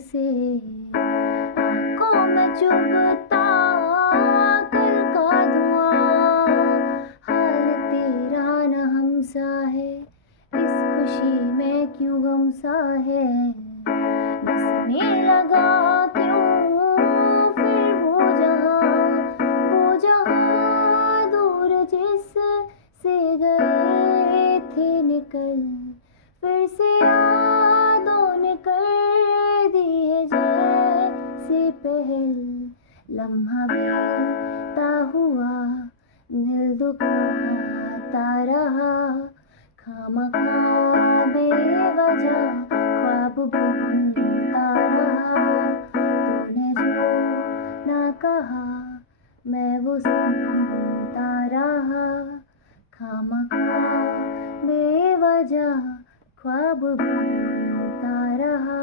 से आंखों में चुभता कल का धुआं। हाल तेरा न हमसा है, इस खुशी में क्यों गम सा है। बसने लगा क्यों फिर वो जहां दूर जिस से गए थे निकल। फिर से यादों ने कर दी है जैसे पहल। लम्हा बीता हुआ दिल दुखाता रहा, खामखा बेवजह ख्वाब बुनता रहा। तूने जो ना कहा मैं वो सुनता रहा, खामखा बेवजह ख्वाब बुनता रहा।